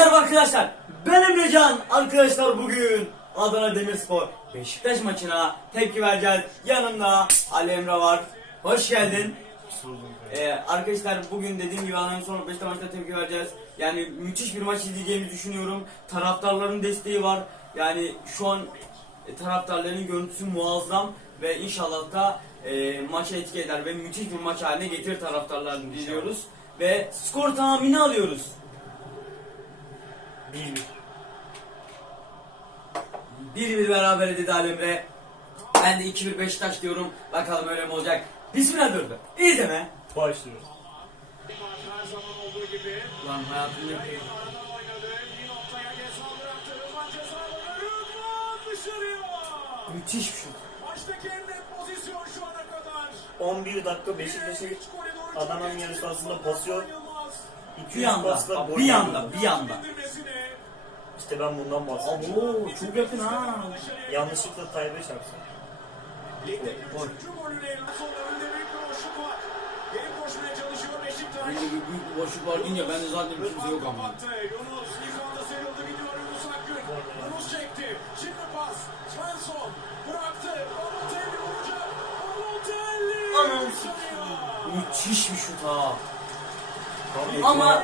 merhaba arkadaşlar. Ben Emrecan. Arkadaşlar bugün Adana Demirspor Beşiktaş maçına tepki vereceğiz. Yanımda Ali Emre var. Hoş geldin. Ee, arkadaşlar bugün dediğim gibi Adana'nın sonra Beşiktaş maçına tepki vereceğiz. Yani müthiş bir maç izleyeceğimizi düşünüyorum. Taraftarların desteği var. Yani şu an e, taraftarların görüntüsü muazzam ve inşallah da e, maça etki eder ve müthiş bir maç haline getirir taraftarlarını diliyoruz. Ve skor tahmini alıyoruz. 1-1. 1-1 beraber dedi Alemre. Ben de 2-1 Beşiktaş diyorum. Bakalım öyle mi olacak? Bismillah diyordu. İyi deme. Başlıyoruz. Her zaman olduğu gibi Lan hayatımda. Bir müthiş bir şut. Maçtaki en net pozisyon şu ana kadar. 11 dakika koridor Adana'nın yarısı aslında. 200 Bir anda, pasla bak, gol bir yiyor. anda, bir anda. İndirmesine. İşte ben bundan bahsediyorum. Abo çok yakın ha. Yanlışlıkla Tayyip'e çarpsın. Gol. Böyle bir büyük bir boşluk var deyince ben de zannettim kimse yok ama. Yunus çekti. Şimdi pas. Svensson bıraktı. Balotelli vuracak. Müthiş bir şut ha. Ama-?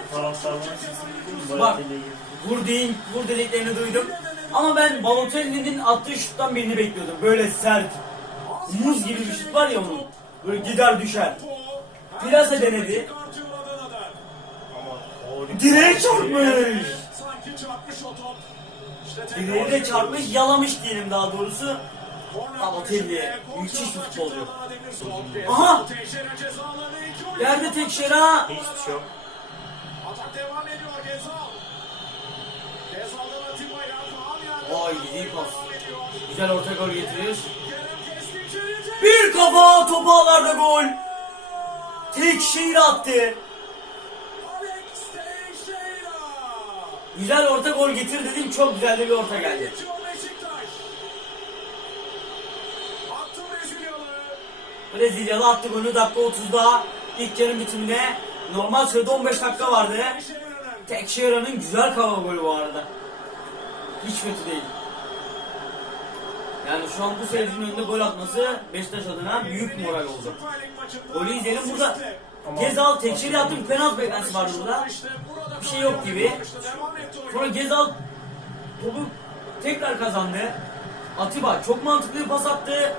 Bak. Vur deyin, vur dediklerini duydum. Ama ben Balotelli'nin attığı şuttan birini bekliyordum. Böyle sert, muz gibi bir şut var ya onun. Böyle gider düşer. Denedi. Adana'dan. Ama harika. Direğe çarpmış. Direğe de çarpmış, yalamış diyelim daha doğrusu. Dönüşünde müthiş bir futbolcu. Aha! Yerde var. tek şera. Hiçbir şey yok. Atak devam ediyor Gezal. Gezal'dan Kaan yerde. Vay, iyi pas. Güzel orta gol getirir. Bir kafa topu ağlarda gol. Tek şehir attı. Güzel orta gol getir dedim çok güzel de bir orta geldi. Brezilyalı attı golü dakika 30'da ilk yarım bitimine. Normal sürede 15 dakika vardı. Tekşehir'in güzel kafa golü bu arada. Hiç kötü değil. Yani şu an bu seyircinin önünde gol atması Beşiktaş adına büyük moral maçında Golü izleyelim burada. Gezal Tekşehir'e attı bir penaltı beklentisi vardı burada. Bir şey yok gibi. Sonra Gezal topu tekrar kazandı. Atiba çok mantıklı bir pas attı.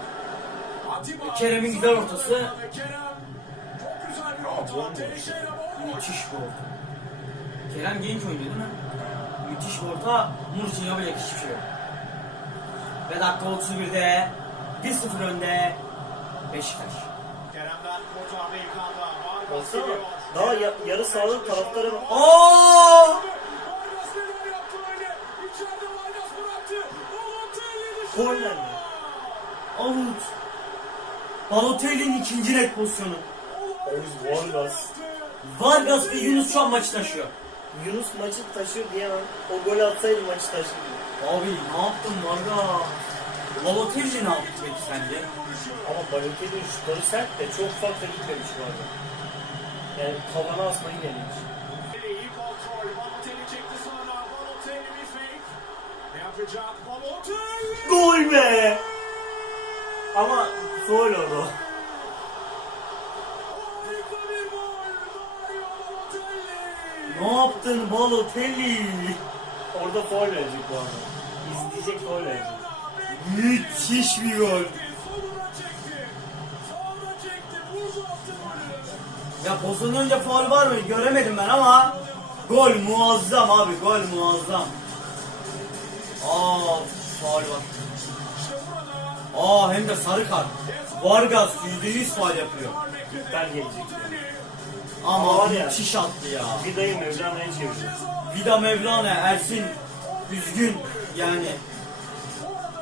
Kerem'in güzel ortası. Orta. Müthiş bir orta. Kerem genç oyuncu değil mi? Müthiş bir orta. Murçin yapacak hiçbir şey yok. Ve dakika 31'de 1-0 önde Beşiktaş. Kerem'den kurtardı ilk anda. Vargas Baksana. Daha ya- yarı sahada taraftarı var. Aa! Vargas neler yaptı öyle. İçeride Vargas bıraktı. Balotelli dışarı. Korner mi? Out. Balotelli'nin ikinci net pozisyonu. Oğuz Vargas. Vargas ve Yunus şu an maçı taşıyor. Yunus maçı taşır diyemem. O golü atsaydı maçı taşırdı. Abi ne yaptın Vargas? Balotelli ne yaptı peki sence? Ama Balotelli'nin şutları sert de çok farklı gitmemiş vardı. Yani tavana asmayı denemiş. İyi kontrol. Balotelli çekti sonra. Balotelli bir fake. Ne yapacak? Balotelli. Gol be! Ama foul Balotelli. Ne yaptın Balotelli? Orada foul verecek bu arada. İzleyecek foul verecek. Müthiş bir gol. Ya önce faul var mı? Göremedim ben ama gol muazzam abi gol muazzam. Aa faul var. Aa hem de sarı kart. Vargas %100 faul yapıyor. İptal gelecek. Ama Var ya. müthiş attı ya. Vida'yı Mevlana'ya çeviriyor. Vida Mevlana, Ersin üzgün yani.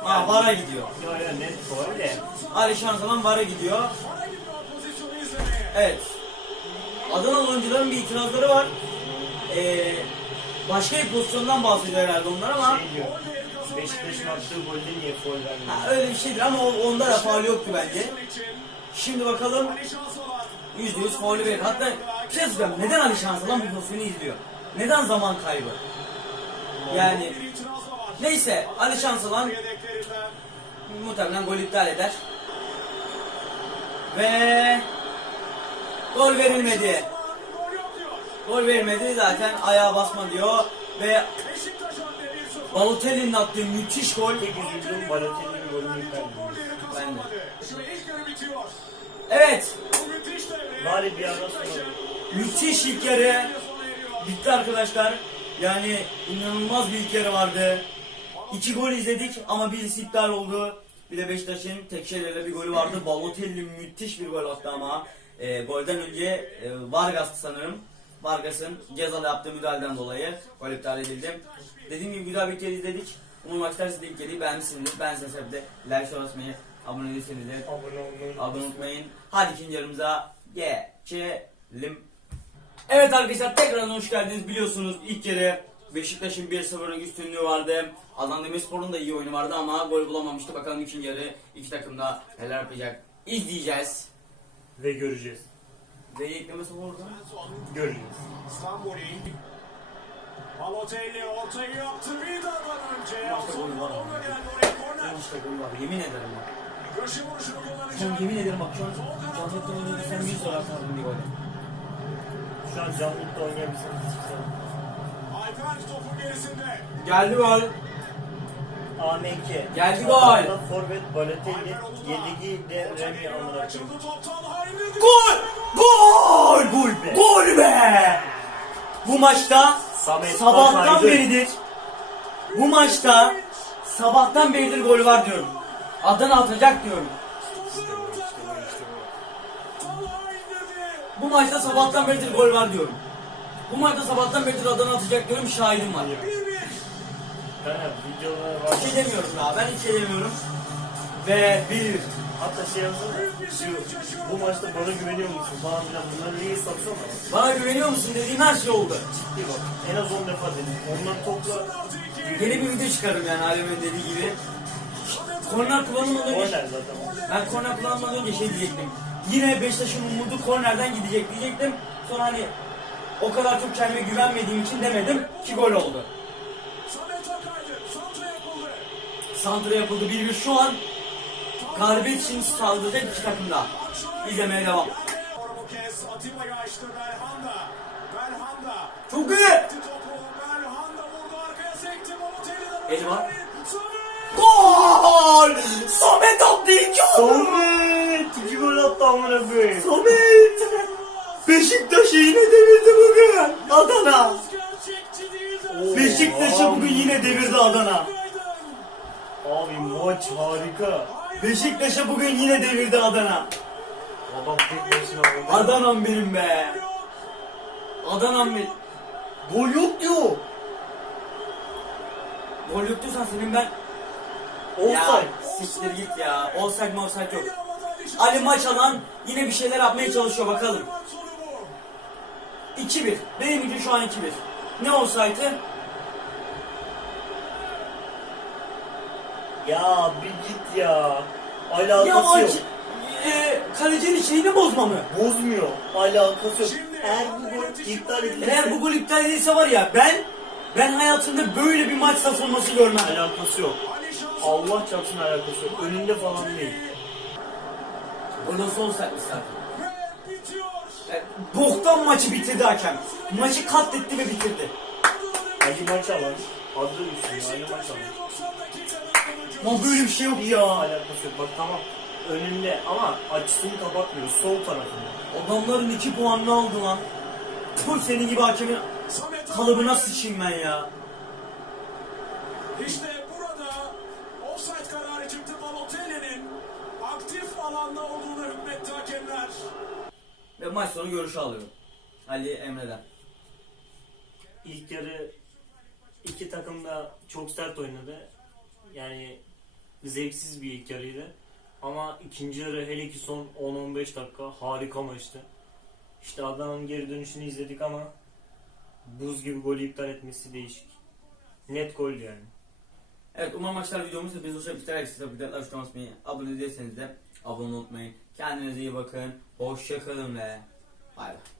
Aa VAR'a gidiyor. Ya ya net foul de. Alişan Zaman VAR'a gidiyor. Evet. Adanalı oyuncuların bir itirazları var. Ee, başka bir pozisyondan bahsediyor herhalde onlar ama Şey diyor. Beşiktaş'ın attığı golde niye foul vermiyor? ha, öyle bir şeydir ama onda da faul yoktu bence. Şimdi bakalım Şansalan. %100 faulü verir. Hatta bir şey söyleyeceğim. Neden Ali Şansalan bu pozisyonu izliyor? Neden zaman kaybı? Yani neyse Ali Şansalan Yedeklerinden. muhtemelen gol iptal eder. Ve gol verilmedi. Gol verilmedi zaten ayağa basma diyor ve Beşiktaş önde 1-0. Balotelli'nin attığı müthiş gol. Tek üzüldüğüm Balotelli'nin golünü Ben de. Evet. Bari bir ara sonra. müthiş ilk yarı bitti arkadaşlar. Yani inanılmaz bir ilk yarı vardı. İki gol izledik ama birisi iptal oldu. Bir de Beşiktaş'ın tek şeylerle bir golü vardı. Balotelli müthiş bir gol attı ama e, golden önce e, Vargas'tı sanırım. Vargas'ın cezalı yaptığı müdahaleden dolayı gol iptal edildi. Dediğim gibi güzel bir yarı izledik. Umarım siz de ilk yarıyı beğenmişsinizdir. Ben size de like basmayı, abone değilseniz de Abone olmayı abone unutmayın. Hadi ikinci yarımıza geçelim. Evet arkadaşlar tekrardan hoş geldiniz. Biliyorsunuz ilk yarı Beşiktaş'ın 1-0'lık üstünlüğü vardı. Adana Demirspor'un da iyi oyunu vardı ama gol bulamamıştı. Bakalım ikinci yarı iki takım da neler yapacak. İzleyeceğiz. Ve göreceğiz. Ve eklemesi orada. Göreceğiz. Stamboli. Balotelli ortayı yaptı Vida'dan önce. Maçta gol var korner. Maçta gol var. Yemin ederim bak. Köşe vuruşunu Şu an kullanacak. yemin ederim bak şu an Canset'ten oynadı sen bir sorarsan bir gol. Şu an oynayabilseniz çıksana. Alper topun gerisinde. Geldi gol. AMK. Geldi gol. Forvet Balotelli. Yedigi de Remy amına. Gol! Gol! Gol be. Gol be! Bu maçta Samet sabahtan Bakaydı. beridir bu maçta sabahtan beridir gol var diyorum. Adana atacak diyorum. Bu maçta sabahtan beridir gol var diyorum. Bu maçta sabahtan beridir Adana atacak diyorum şahidim var. 1-1. Kanka videolara var. Bir şey demiyorum ya ben hiç şey demiyorum. Ve bir Hatta şey yazsana. Şu, bu maçta bana güveniyor musun falan filan. Bunları reels atsana. bana güveniyor musun dediğim her şey oldu. Ciddi bak. En az 10 defa dedim. Onları topla. Yeni bir video çıkarım yani Alem'in dediği gibi. Korner kullanılmadan önce Oynar zaten. Ben korner kullanmadan önce şey diyecektim. Yine Beşiktaş'ın umudu kornerden gidecek diyecektim. Sonra hani o kadar çok kendime güvenmediğim için demedim ki gol oldu. Santra yapıldı 1-1 şu an galibiyet için sağlayacak iki takım da. İzlemeye devam. Çok iyi. Eli var. Gol! Samet attı iki gol! Samet! İki gol attı amına koyayım. Samet! Beşiktaş'ı yine devirdi bugün. Adana. Beşiktaş'ı bugün yine devirdi Adana. Abi maç harika. Beşiktaş'ı bugün yine devirdi Adana. Adam tek başına oynadı. Adana'm benim be. Adana'm benim. Gol yok diyor. Gol yok diyorsan senin ben... Offside. Ya siktir git ya. Offside mi offside yok. Ali maç alan yine bir şeyler yapmaya çalışıyor bakalım. 2-1. Benim için şu an 2-1. Ne olsaydı? Ya bir git ya. Ya Alakası maç... yok. E, kalecinin şeyini bozma mı? Bozmuyor. Alakası yok. Şimdi- Eğer bu gol iptal edilirse Eğer bu gol iptal edilse var ya ben ben hayatımda böyle bir maç satılması görmem. alakası yok. Allah çarpsın alakası yok. Önünde falan değil. O nasıl olsaydı zaten. E, boktan maçı bitirdi hakem. Maçı katletti ve bitirdi. Ali maç alan. Maç. 90 dakikada Ama böyle bir şey yok ya. Alakası yok. Bak tamam. Önünde ama açısını kapatmıyor. Sol tarafında. Adamların iki puanını aldı lan. Full senin gibi hakemin kalıbına sıçayım ben ya. İşte burada offside kararı çıktı Balotelli'nin aktif alanda olduğunu hükmetti hakemler. Ve maç sonu görüşü alıyorum. Ali Emre'den. İlk yarı iki takım da çok sert oynadı. Yani zevksiz bir ilk yarıydı. Ama ikinci yarı hele ki son 10-15 dakika harika maçtı. İşte Adana'nın geri dönüşünü izledik ama buz gibi golü iptal etmesi değişik. Net gol yani. Evet umarım maçlar videomuz hepiniz hoşuna gider. Ekstra bir like unutmayın. Abone değilseniz de abone unutmayın. Kendinize iyi bakın. Hoşça kalın ve bay bay.